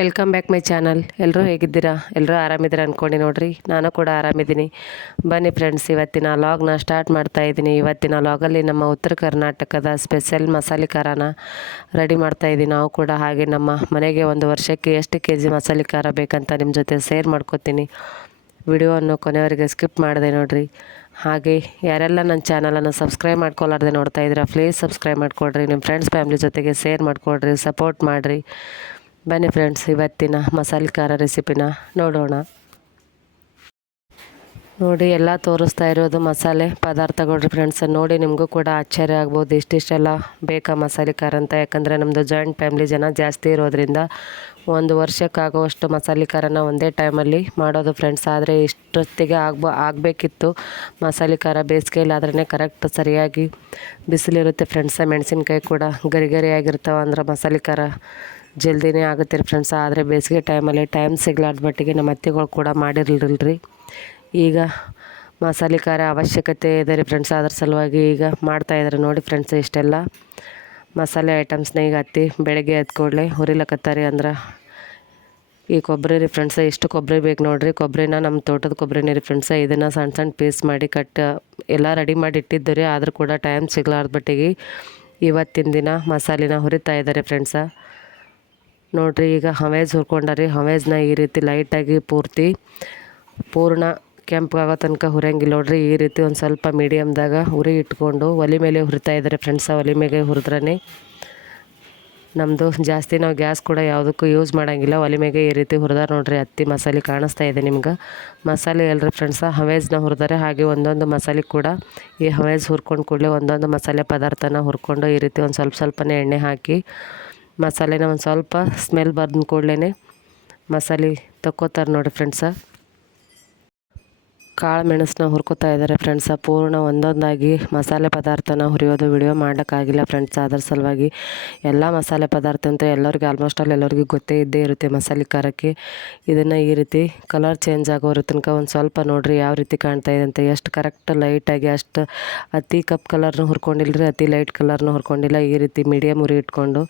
Welcome back my channel. ಎಲ್ಲರೂ ಹೇಗಿದ್ದೀರಾ? ಎಲ್ಲರೂ ಆರಾಮಿದ್ದೀರಾ ಅಂದ್ಕೊಂಡು ನೋಡಿರಿ, ನಾನು ಕೂಡ ಆರಾಮಿದ್ದೀನಿ. ಬನ್ನಿ ಫ್ರೆಂಡ್ಸ್, ಇವತ್ತಿನ ಲಾಗ್ನ ಸ್ಟಾರ್ಟ್ ಮಾಡ್ತಾ ಇದ್ದೀನಿ. ಇವತ್ತಿನ ಲಾಗಲ್ಲಿ ನಮ್ಮ ಉತ್ತರ ಕರ್ನಾಟಕದ ಸ್ಪೆಷಲ್ ಮಸಾಲೆ ಖಾರನ ರೆಡಿ ಮಾಡ್ತಾಯಿದ್ದೀನಿ. ನಾವು ಕೂಡ ಹಾಗೆ ನಮ್ಮ ಮನೆಗೆ ಒಂದು ವರ್ಷಕ್ಕೆ ಎಷ್ಟು ಕೆಜಿ ಮಸಾಲೆ ಖಾರ ಬೇಕಂತ ನಿಮ್ಮ ಜೊತೆ ಶೇರ್ ಮಾಡ್ಕೊತೀನಿ. ವಿಡಿಯೋವನ್ನು ಕೊನೆಯವರೆಗೆ ಸ್ಕಿಪ್ ಮಾಡಿದೆ ನೋಡಿರಿ. ಹಾಗೆ ಯಾರೆಲ್ಲ ನನ್ನ ಚಾನಲನ್ನು ಸಬ್ಸ್ಕ್ರೈಬ್ ಮಾಡ್ಕೊಲಾರ್ದೆ ನೋಡ್ತಾ ಇದ್ದೀರಾ, ಪ್ಲೀಸ್ ಸಬ್ಸ್ಕ್ರೈಬ್ ಮಾಡಿಕೊಡ್ರಿ. ನಿಮ್ಮ ಫ್ರೆಂಡ್ಸ್ ಫ್ಯಾಮಿಲಿ ಜೊತೆಗೆ ಶೇರ್ ಮಾಡಿಕೊಡ್ರಿ, ಸಪೋರ್ಟ್ ಮಾಡಿರಿ. ಬನ್ನಿ ಫ್ರೆಂಡ್ಸ್, ಇವತ್ತಿನ ಮಸಾಲೆ ಖಾರ ರೆಸಿಪಿನ ನೋಡೋಣ. ನೋಡಿ, ಎಲ್ಲ ತೋರಿಸ್ತಾ ಇರೋದು ಮಸಾಲೆ ಪದಾರ್ಥಗಳು ಫ್ರೆಂಡ್ಸ್. ನೋಡಿ, ನಿಮಗೂ ಕೂಡ ಆಶ್ಚರ್ಯ ಆಗ್ಬೋದು, ಇಷ್ಟಿಷ್ಟೆಲ್ಲ ಬೇಕಾ ಮಸಾಲೆ ಖಾರ ಅಂತ. ಯಾಕಂದರೆ ನಮ್ಮದು ಜಾಯಿಂಟ್ ಫ್ಯಾಮಿಲಿ ಜನ ಜಾಸ್ತಿ ಇರೋದ್ರಿಂದ ಒಂದು ವರ್ಷಕ್ಕಾಗುವಷ್ಟು ಮಸಾಲೆ ಖಾರನ ಒಂದೇ ಟೈಮಲ್ಲಿ ಮಾಡೋದು ಫ್ರೆಂಡ್ಸ್. ಆದರೆ ಇಷ್ಟೊತ್ತಿಗೆ ಆಗಬೇಕಿತ್ತು ಮಸಾಲೆ ಖಾರ. ಬೇಸಿಗೆಯಲ್ಲಿ ಆದ್ರೇ ಕರೆಕ್ಟ್ ಸರಿಯಾಗಿ ಬಿಸಿಲಿರುತ್ತೆ ಫ್ರೆಂಡ್ಸ. ಮೆಣಸಿನ್ಕಾಯಿ ಕೂಡ ಗರಿ ಗರಿಯಾಗಿರ್ತಾವೆ, ಅಂದ್ರೆ ಮಸಾಲೆ ಖಾರ ಜಲ್ದಿನೇ ಆಗುತ್ತೆ ರೀ ಫ್ರೆಂಡ್ಸ್. ಆದರೆ ಬೇಸಿಗೆ ಟೈಮಲ್ಲಿ ಟೈಮ್ ಸಿಗ್ಲಾರ್ದ ಮಟ್ಟಿಗೆ ನಮ್ಮ ಅತ್ತೆಗಳು ಕೂಡ ಮಾಡಿರಲಿಲ್ಲರಿ. ಈಗ ಮಸಾಲೆ ಖಾರ ಅವಶ್ಯಕತೆ ಇದೆ ರೀ ಫ್ರೆಂಡ್ಸ್, ಅದ್ರ ಸಲುವಾಗಿ ಈಗ ಮಾಡ್ತಾಯಿದ್ದಾರೆ. ನೋಡಿ ಫ್ರೆಂಡ್ಸ್, ಇಷ್ಟೆಲ್ಲ ಮಸಾಲೆ ಐಟಮ್ಸ್ನ ಈಗ ಅತ್ತಿ ಬೆಳಗ್ಗೆ ಎದ್ದ ಕೂಡಲೇ ಹುರಿಲಕತ್ತಾರೆ. ಅಂದ್ರೆ ಈ ಕೊಬ್ಬರಿ ರೀ ಫ್ರೆಂಡ್ಸ, ಎಷ್ಟು ಕೊಬ್ಬರಿ ಬೇಕು ನೋಡಿರಿ. ಕೊಬ್ಬರಿನ ನಮ್ಮ ತೋಟದ ಕೊಬ್ಬರಿನೇ ರೀ ಫ್ರೆಂಡ್ಸ. ಇದನ್ನು ಸಣ್ಣ ಸಣ್ಣ ಪೀಸ್ ಮಾಡಿ ಎಲ್ಲ ರೆಡಿ ಮಾಡಿ ಇಟ್ಟಿದ್ದು ರೀ. ಆದರೂ ಕೂಡ ಟೈಮ್ ಸಿಗ್ಲಾರ್ದ ಮಟ್ಟಿಗೆ ಇವತ್ತಿನ ದಿನ ಮಸಾಲೆನ ಹುರಿತಾ ಇದ್ದಾರೆ ಫ್ರೆಂಡ್ಸ. ನೋಡಿರಿ, ಈಗ ಹವೇಜ್ ಹುರ್ಕೊಂಡಾರಿ. ಹವೇಜ್ನ ಈ ರೀತಿ ಲೈಟಾಗಿ ಪೂರ್ಣ ಕೆಂಪಾಗೋ ತನಕ ಹುರಿಯಂಗಿಲ್ಲ ನೋಡ್ರಿ. ಈ ರೀತಿ ಒಂದು ಸ್ವಲ್ಪ ಮೀಡಿಯಮ್ದಾಗ ಉರಿ ಇಟ್ಕೊಂಡು ಒಲೆ ಮೇಲೆ ಹುರಿತಾ ಇದ್ದಾರೆ ಫ್ರೆಂಡ್ಸ. ಒಲೆ ಮೇಲೆ ಹುರಿದ್ರೇ ನಮ್ಮದು ಜಾಸ್ತಿ ನಾವು ಗ್ಯಾಸ್ ಕೂಡ ಯಾವುದಕ್ಕೂ ಯೂಸ್ ಮಾಡೋಂಗಿಲ್ಲ. ಒಲೆ ಮೇಲೆ ಈ ರೀತಿ ಹುರಿದಾರ ನೋಡ್ರಿ. ಅತ್ತಿ ಮಸಾಲೆ ಕಾಣಿಸ್ತಾ ಇದೆ ನಿಮ್ಗೆ. ಮಸಾಲೆ ಎಲ್ರಿ ಫ್ರೆಂಡ್ಸ, ಹವೇಜ್ನ ಹುರಿದಾರೆ. ಹಾಗೆ ಒಂದೊಂದು ಮಸಾಲೆ ಕೂಡ ಈ ಹವೇಜ್ ಹುರ್ಕೊಂಡು ಕೂಡಲೇ ಒಂದೊಂದು ಮಸಾಲೆ ಪದಾರ್ಥನ ಹುರ್ಕೊಂಡು ಈ ರೀತಿ ಒಂದು ಸ್ವಲ್ಪನೇ ಎಣ್ಣೆ ಹಾಕಿ ಮಸಾಲೆನ ಒಂದು ಸ್ವಲ್ಪ ಸ್ಮೆಲ್ ಬಂದ ಕೂಡಲೇ ಮಸಾಲೆ ತಕ್ಕೋತಾರೆ ನೋಡಿ ಫ್ರೆಂಡ್ಸ. ಕಾಳು ಮೆಣಸನ್ನ ಹುರ್ಕೋತಾ ಇದ್ದಾರೆ ಫ್ರೆಂಡ್ಸ. ಪೂರ್ಣ ಒಂದೊಂದಾಗಿ ಮಸಾಲೆ ಪದಾರ್ಥನ ಹುರಿಯೋದು ವಿಡಿಯೋ ಮಾಡೋಕ್ಕಾಗಿಲ್ಲ ಫ್ರೆಂಡ್ಸ್. ಅದರ ಸಲುವಾಗಿ ಎಲ್ಲ ಮಸಾಲೆ ಪದಾರ್ಥ ಅಂತ ಎಲ್ಲರಿಗೂ ಆಲ್ಮೋಸ್ಟ್ ಎಲ್ಲರಿಗೂ ಗೊತ್ತೇ ಇದ್ದೇ ಇರುತ್ತೆ ಮಸಾಲೆ ಖಾರಕ್ಕೆ. ಇದನ್ನು ಈ ರೀತಿ ಕಲರ್ ಚೇಂಜ್ ಆಗೋರ ತನಕ ಒಂದು ಸ್ವಲ್ಪ ನೋಡಿರಿ ಯಾವ ರೀತಿ ಕಾಣ್ತಾ ಇದೆ ಅಂತ. ಎಷ್ಟು ಕರೆಕ್ಟ್ ಲೈಟಾಗಿ, ಅಷ್ಟು ಅತಿ ಕಪ್ ಕಲರ್ನ ಹುರ್ಕೊಂಡಿಲ್ಲರಿ, ಅತಿ ಲೈಟ್ ಕಲರ್ನ ಹುರ್ಕೊಂಡಿಲ್ಲ. ಈ ರೀತಿ ಮೀಡಿಯಮ್ ಉರಿ ಇಟ್ಕೊಂಡು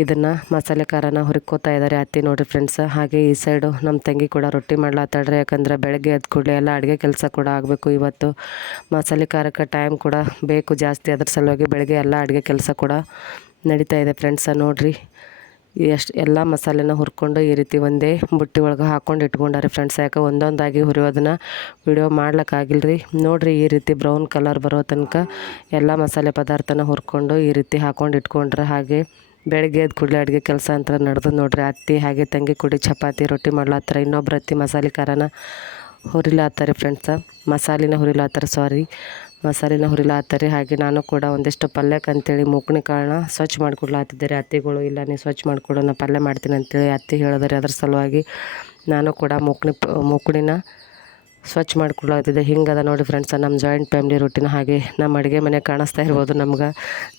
ಇದನ್ನು ಮಸಾಲೆ ಖಾರನ ಹುರ್ಕೋತಾ ಇದ್ದಾರೆ ಅತ್ತಿ ನೋಡಿರಿ ಫ್ರೆಂಡ್ಸ್. ಹಾಗೆ ಈ ಸೈಡು ನಮ್ಮ ತಂಗಿ ಕೂಡ ರೊಟ್ಟಿ ಮಾಡ್ಲಾತ್ತಾಡ್ರಿ. ಯಾಕಂದರೆ ಬೆಳಗ್ಗೆ ಎದ್ದು ಕೂಡಲೇ ಎಲ್ಲ ಅಡುಗೆ ಕೆಲಸ ಕೂಡ ಆಗಬೇಕು. ಇವತ್ತು ಮಸಾಲೆ ಖಾರಕ್ಕೆ ಟೈಮ್ ಕೂಡ ಬೇಕು ಜಾಸ್ತಿ. ಅದ್ರ ಸಲುವಾಗಿ ಬೆಳಗ್ಗೆ ಎಲ್ಲ ಅಡುಗೆ ಕೆಲಸ ಕೂಡ ನಡೀತಾ ಇದೆ ಫ್ರೆಂಡ್ಸ. ನೋಡಿರಿ, ಎಲ್ಲ ಮಸಾಲೆನ ಹುರ್ಕೊಂಡು ಈ ರೀತಿ ಒಂದೇ ಬುಟ್ಟಿ ಒಳಗೆ ಹಾಕ್ಕೊಂಡು ಇಟ್ಕೊಂಡಾರೆ ಫ್ರೆಂಡ್ಸ್. ಯಾಕೆ ಒಂದೊಂದಾಗಿ ಹುರಿಯೋದನ್ನ ವಿಡಿಯೋ ಮಾಡ್ಲಿಕ್ಕಾಗಿಲ್ರಿ. ನೋಡಿರಿ, ಈ ರೀತಿ ಬ್ರೌನ್ ಕಲರ್ ಬರೋ ತನಕ ಎಲ್ಲ ಮಸಾಲೆ ಪದಾರ್ಥನ ಹುರ್ಕೊಂಡು ಈ ರೀತಿ ಹಾಕ್ಕೊಂಡು ಇಟ್ಕೊಂಡ್ರೆ ಹಾಗೆ ಬೆಳಗ್ಗೆ ಎದ್ದು ಕೂಡಲೇ ಅಡುಗೆ ಕೆಲಸ ಅಂತ ನಡೆದು ನೋಡ್ರಿ. ಅತ್ತಿ ಹಾಗೆ ತಂಗಿ ಕೂಡಿ ಚಪಾತಿ ರೊಟ್ಟಿ ಮಾಡ್ಲಾತ್ತಾರೆ. ಇನ್ನೊಬ್ರು ಅತ್ತಿ ಮಸಾಲೆ ಖಾರನ ಹುರಿಲಾತ್ತಾರೆ ಫ್ರೆಂಡ್ಸ. ಮಸಾಲೆನ ಹುರಿಲಾತ್ತಾರೆ. ಹಾಗೆ ನಾನು ಕೂಡ ಒಂದಿಷ್ಟು ಪಲ್ಯಕ್ಕೆ ಅಂತೇಳಿ ಮೂಕ್ಣಿ ಕಾಳನ್ನ ಸ್ವಚ್ಛ ಮಾಡಿಕೊಡ್ಲಾತಿದ್ದಾರೆ. ಅತ್ತಿಗಳು ಇಲ್ಲ ನೀವು ಸ್ವಚ್ಛ ಮಾಡಿಕೊಡು, ನಾನು ಪಲ್ಯ ಮಾಡ್ತೀನಿ ಅಂತೇಳಿ ಅತ್ತಿ ಹೇಳಿದ್ರೆ ಅದ್ರ ಸಲುವಾಗಿ ನಾನು ಕೂಡ ಮೂಕ್ಣಿನ ಸ್ವಚ್ಛ ಮಾಡಿಕೊಡ್ಲಾತಿದ್ದೆ. ಹಿಂಗದ ನೋಡಿ ಫ್ರೆಂಡ್ಸ ನಮ್ಮ ಜಾಯಿಂಟ್ ಫ್ಯಾಮಿಲಿ ರೂಟಿನ. ಹಾಗೆ ನಮ್ಮ ಅಡುಗೆ ಮನೆ ಕಾಣಿಸ್ತಾ ಇರ್ಬೋದು. ನಮ್ಗೆ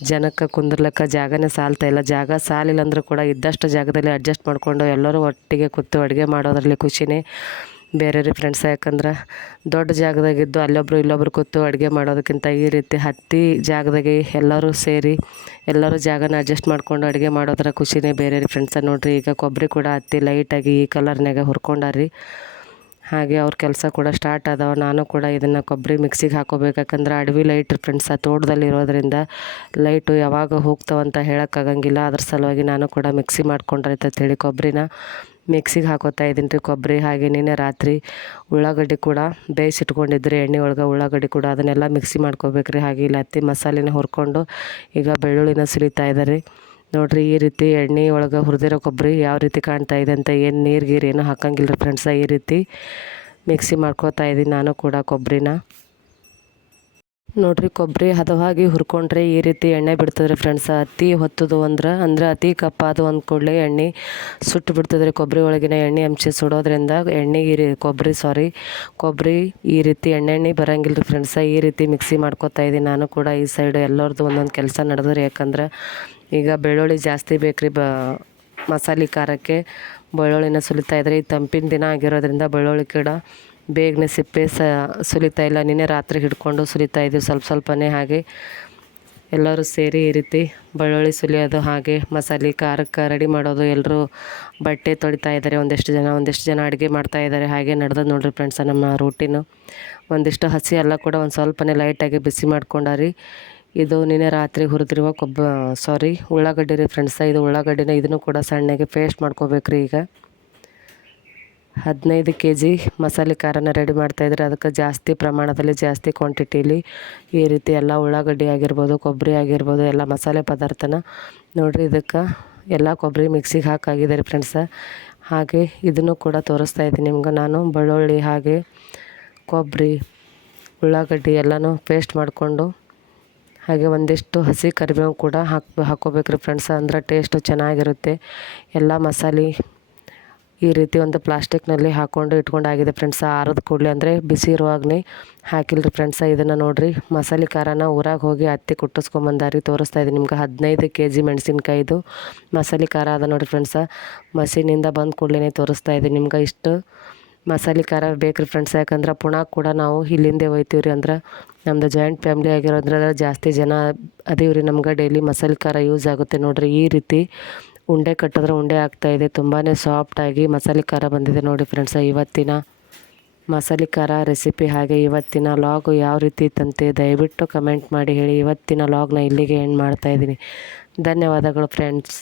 ಜನಕ್ಕೆ ಕುಂದ್ರಲಿಕ್ಕೆ ಜಾಗನೇ ಸಾಲ್ತಾ ಇಲ್ಲ. ಜಾಗ ಸಾಲಿಲ್ಲ ಅಂದರೂ ಕೂಡ ಇದ್ದಷ್ಟು ಜಾಗದಲ್ಲಿ ಅಡ್ಜಸ್ಟ್ ಮಾಡಿಕೊಂಡು ಎಲ್ಲರೂ ಒಟ್ಟಿಗೆ ಕೂತು ಅಡುಗೆ ಮಾಡೋದ್ರಲ್ಲಿ ಖುಷಿನೇ ಬೇರೆ ರೀ ಫ್ರೆಂಡ್ಸ. ಯಾಕಂದ್ರೆ ದೊಡ್ಡ ಜಾಗದಾಗಿದ್ದು ಅಲ್ಲೊಬ್ಬರು ಇಲ್ಲೊಬ್ರು ಕೂತು ಅಡುಗೆ ಮಾಡೋದಕ್ಕಿಂತ ಈ ರೀತಿ ಹತ್ತಿ ಜಾಗದಾಗೆ ಎಲ್ಲರೂ ಸೇರಿ ಎಲ್ಲರೂ ಜಾಗನ ಅಡ್ಜಸ್ಟ್ ಮಾಡಿಕೊಂಡು ಅಡುಗೆ ಮಾಡೋದ್ರ ಖುಷಿನೇ ಬೇರೆ ರೀ ಫ್ರೆಂಡ್ಸ. ನೋಡಿರಿ, ಈಗ ಕೊಬ್ಬರಿ ಕೂಡ ಹತ್ತಿ ಲೈಟಾಗಿ ಈ ಕಲರ್ನಾಗ ಹುರ್ಕೊಂಡಾರಿ. ಹಾಗೆ ಅವ್ರ ಕೆಲಸ ಕೂಡ ಸ್ಟಾರ್ಟ್ ಆದವ. ನಾನು ಕೂಡ ಇದನ್ನು ಕೊಬ್ಬರಿ ಮಿಕ್ಸಿಗೆ ಹಾಕೋಬೇಕು. ಯಾಕಂದ್ರೆ ಅಡವಿ ಲೈಟ್ ಫ್ರೆಂಡ್ಸ್, ತೋಟದಲ್ಲಿ ಇರೋದ್ರಿಂದ ಲೈಟು ಯಾವಾಗ ಹೋಗ್ತಾವಂತ ಹೇಳೋಕ್ಕಾಗಂಗಿಲ್ಲ. ಅದ್ರ ಸಲುವಾಗಿ ನಾನು ಕೂಡ ಮಿಕ್ಸಿ ಮಾಡ್ಕೊಂಡ್ರೈತಂತೇಳಿ ಕೊಬ್ಬರಿನ ಮಿಕ್ಸಿಗೆ ಹಾಕೋತಾ ಇದ್ದೀನಿ ರೀ. ಕೊಬ್ಬರಿ ಹಾಗೆ ನಿನ್ನೆ ರಾತ್ರಿ ಉಳ್ಳಾಗಡ್ಡಿ ಕೂಡ ಬೇಯಿಸಿಟ್ಕೊಂಡಿದ್ರಿ ಎಣ್ಣೆ ಒಳಗೆ. ಉಳ್ಳಾಗಡ್ಡಿ ಕೂಡ ಅದನ್ನೆಲ್ಲ ಮಿಕ್ಸಿ ಮಾಡ್ಕೋಬೇಕ್ರಿ. ಹಾಗೆ ಇಲ್ಲಿ ಹತ್ತಿ ಮಸಾಲೆನ ಹುರ್ಕೊಂಡು ಈಗ ಬೆಳ್ಳುಳ್ಳಿನ ಸುಲಿತಾ ಇದ್ದಾರೆ ನೋಡಿರಿ. ಈ ರೀತಿ ಎಣ್ಣೆ ಒಳಗೆ ಹುರಿದಿರೋ ಕೊಬ್ಬರಿ ಯಾವ ರೀತಿ ಕಾಣ್ತಾ ಇದೆ ಅಂತ. ಏನು ನೀರು ಗೀರು ಏನೂ ಹಾಕಂಗಿಲ್ಲ ಫ್ರೆಂಡ್ಸ. ಈ ರೀತಿ ಮಿಕ್ಸಿ ಮಾಡ್ಕೋತಾ ಇದ್ದೀನಿ ನಾನು ಕೂಡ ಕೊಬ್ಬರಿನ. ನೋಡಿರಿ, ಕೊಬ್ಬರಿ ಹದವಾಗಿ ಹುರ್ಕೊಂಡ್ರೆ ಈ ರೀತಿ ಎಣ್ಣೆ ಬಿಡ್ತದ್ರಿ ಫ್ರೆಂಡ್ಸ. ಅತಿ ಹೊತ್ತದು ಅಂದ್ರೆ ಅತಿ ಕಪ್ಪಾದು ಅಂದ ಕೂಡಲೇ ಎಣ್ಣೆ ಸುಟ್ಟು ಬಿಡ್ತದ್ರಿ. ಕೊಬ್ಬರಿ ಒಳಗಿನ ಎಣ್ಣೆ ಅಂಶ ಸುಡೋದ್ರಿಂದ ಕೊಬ್ಬರಿ ಈ ರೀತಿ ಎಣ್ಣೆ ಬರಂಗಿಲ್ಲ ರೀ ಫ್ರೆಂಡ್ಸ. ಈ ರೀತಿ ಮಿಕ್ಸಿ ಮಾಡ್ಕೋತಾ ಇದ್ದೀನಿ ನಾನು ಕೂಡ. ಈ ಸೈಡ್ ಎಲ್ಲರದ್ದು ಒಂದೊಂದು ಕೆಲಸ ನಡೆದ್ರಿ. ಯಾಕಂದ್ರೆ ಈಗ ಬೆಳ್ಳುಳ್ಳಿ ಜಾಸ್ತಿ ಬೇಕ್ರಿ ಮಸಾಲೆ ಖಾರಕ್ಕೆ ಬೆಳ್ಳುಳ್ಳಿನ ಸುಲಿತಾ ಇದ್ದಾರೆ. ಈ ತಂಪಿನ ದಿನ ಆಗಿರೋದ್ರಿಂದ ಬೆಳ್ಳುಳ್ಳಿ ಕೂಡ ಬೇಗನೆ ಸಿಪ್ಪೆ ಸುಲಿತಾ ಇಲ್ಲ. ನಿನ್ನೆ ರಾತ್ರಿ ಹಿಡ್ಕೊಂಡು ಸುಲಿತಾ ಇದ್ದೀವಿ ಸ್ವಲ್ಪನೇ. ಹಾಗೆ ಎಲ್ಲರೂ ಸೇರಿ ಈ ರೀತಿ ಬೆಳ್ಳುಳ್ಳಿ ಸುಲಿಯೋದು, ಹಾಗೆ ಮಸಾಲೆ ಖಾರಕ್ಕೆ ರೆಡಿ ಮಾಡೋದು, ಎಲ್ಲರೂ ಬಟ್ಟೆ ತೊಳಿತಾ ಇದ್ದಾರೆ. ಒಂದಿಷ್ಟು ಜನ ಅಡುಗೆ ಮಾಡ್ತಾ ಇದ್ದಾರೆ. ಹಾಗೆ ನಡೆದದ್ದು ನೋಡ್ರಿ ಫ್ರೆಂಡ್ಸ ನಮ್ಮ ರೂಟೀನು. ಒಂದಿಷ್ಟು ಹಸಿ ಎಲ್ಲ ಕೂಡ ಒಂದು ಸ್ವಲ್ಪನೇ ಲೈಟಾಗಿ ಬಿಸಿ ಮಾಡ್ಕೊಂಡಾರಿ. ಇದು ನಿನ್ನೆ ರಾತ್ರಿ ಹುರಿದಿರುವ ಉಳ್ಳಾಗಡ್ಡಿ ರೀ ಫ್ರೆಂಡ್ಸ. ಇದು ಉಳ್ಳಾಗಡ್ಡಿನ ಇದನ್ನು ಕೂಡ ಸಣ್ಣಗೆ ಪೇಸ್ಟ್ ಮಾಡ್ಕೋಬೇಕ್ರಿ. ಈಗ 15 kg ಮಸಾಲೆ ಖಾರನ ರೆಡಿ ಮಾಡ್ತಾಯಿದ್ರೆ ಅದಕ್ಕೆ ಜಾಸ್ತಿ ಪ್ರಮಾಣದಲ್ಲಿ ಜಾಸ್ತಿ ಕ್ವಾಂಟಿಟಿಲಿ ಈ ರೀತಿ ಎಲ್ಲ ಉಳ್ಳಾಗಡ್ಡಿ ಆಗಿರ್ಬೋದು, ಕೊಬ್ಬರಿ ಆಗಿರ್ಬೋದು, ಎಲ್ಲ ಮಸಾಲೆ ಪದಾರ್ಥನ ನೋಡಿರಿ. ಇದಕ್ಕೆ ಎಲ್ಲ ಕೊಬ್ಬರಿ ಮಿಕ್ಸಿಗೆ ಹಾಕಾಗಿದ್ದಾರೆ ಫ್ರೆಂಡ್ಸ. ಹಾಗೆ ಇದನ್ನು ಕೂಡ ತೋರಿಸ್ತಾ ಇದ್ದೀನಿ ನಿಮ್ಗೆ ನಾನು. ಬೆಳ್ಳುಳ್ಳಿ ಹಾಗೆ ಕೊಬ್ಬರಿ, ಉಳ್ಳಾಗಡ್ಡಿ ಎಲ್ಲನೂ ಪೇಸ್ಟ್ ಮಾಡಿಕೊಂಡು, ಹಾಗೆ ಒಂದಿಷ್ಟು ಹಸಿ ಕರಿಬೇವು ಕೂಡ ಹಾಕ್ಕೋಬೇಕ್ರಿ ಫ್ರೆಂಡ್ಸ. ಅಂದರೆ ಟೇಸ್ಟು ಚೆನ್ನಾಗಿರುತ್ತೆ. ಎಲ್ಲ ಮಸಾಲೆ ಈ ರೀತಿ ಒಂದು ಪ್ಲಾಸ್ಟಿಕ್ನಲ್ಲಿ ಹಾಕ್ಕೊಂಡು ಇಟ್ಕೊಂಡಾಗಿದೆ ಫ್ರೆಂಡ್ಸ. ಆರದ ಕೂಡಲೇ ಅಂದರೆ ಬಿಸಿ ಇರುವಾಗಲೇ ಹಾಕಿಲ್ರಿ ಫ್ರೆಂಡ್ಸ. ಇದನ್ನು ನೋಡಿರಿ, ಮಸಾಲೆ ಖಾರನ ಊರಾಗ ಹೋಗಿ ಅತ್ತಿ ಕುಟ್ಟಿಸ್ಕೊಂಬಂದಾರಿ. ತೋರಿಸ್ತಾ ಇದ್ದೀನಿ ನಿಮ್ಗೆ. 15 kg ಮೆಣಸಿನ್ಕಾಯಿದು ಮಸಾಲೆ ಖಾರ ಅದ ನೋಡಿರಿ ಫ್ರೆಂಡ್ಸ. ಮಷೀನಿಂದ ಬಂದ ಕೂಡಲೇ ತೋರಿಸ್ತಾ ಇದ್ದೀನಿ ನಿಮ್ಗೆ. ಇಷ್ಟು ಮಸಾಲೆ ಖಾರ ಬೇಕ್ರಿ ಫ್ರೆಂಡ್ಸ್. ಯಾಕಂದ್ರೆ ಪುನಃ ಕೂಡ ನಾವು ಇಲ್ಲಿಂದೇ ಒಯ್ತೀವಿ ರೀ. ಅಂದ್ರೆ ನಮ್ಮದು ಜಾಯಿಂಟ್ ಫ್ಯಾಮ್ಲಿ ಆಗಿರೋದ್ರಿಂದ ಜಾಸ್ತಿ ಜನ ಅದೀವಿ ರೀ. ನಮ್ಗೆ ಡೈಲಿ ಮಸಾಲೆ ಖಾರ ಯೂಸ್ ಆಗುತ್ತೆ ನೋಡಿರಿ. ಈ ರೀತಿ ಉಂಡೆ ಕಟ್ಟಿದ್ರೆ ಉಂಡೆ ಆಗ್ತಾಯಿದೆ. ತುಂಬಾ ಸಾಫ್ಟಾಗಿ ಮಸಾಲೆ ಖಾರ ಬಂದಿದೆ ನೋಡಿ ಫ್ರೆಂಡ್ಸ. ಇವತ್ತಿನ ಮಸಾಲೆ ಖಾರ ರೆಸಿಪಿ ಹಾಗೆ ಇವತ್ತಿನ ಲಾಗು ಯಾವ ರೀತಿ ಇತ್ತಂತೆ ದಯವಿಟ್ಟು ಕಮೆಂಟ್ ಮಾಡಿ ಹೇಳಿ. ಇವತ್ತಿನ ಲಾಗ್ನ ಇಲ್ಲಿಗೆ ಎಂಡ್ ಮಾಡ್ತಾಯಿದ್ದೀನಿ. ಧನ್ಯವಾದಗಳು ಫ್ರೆಂಡ್ಸ್.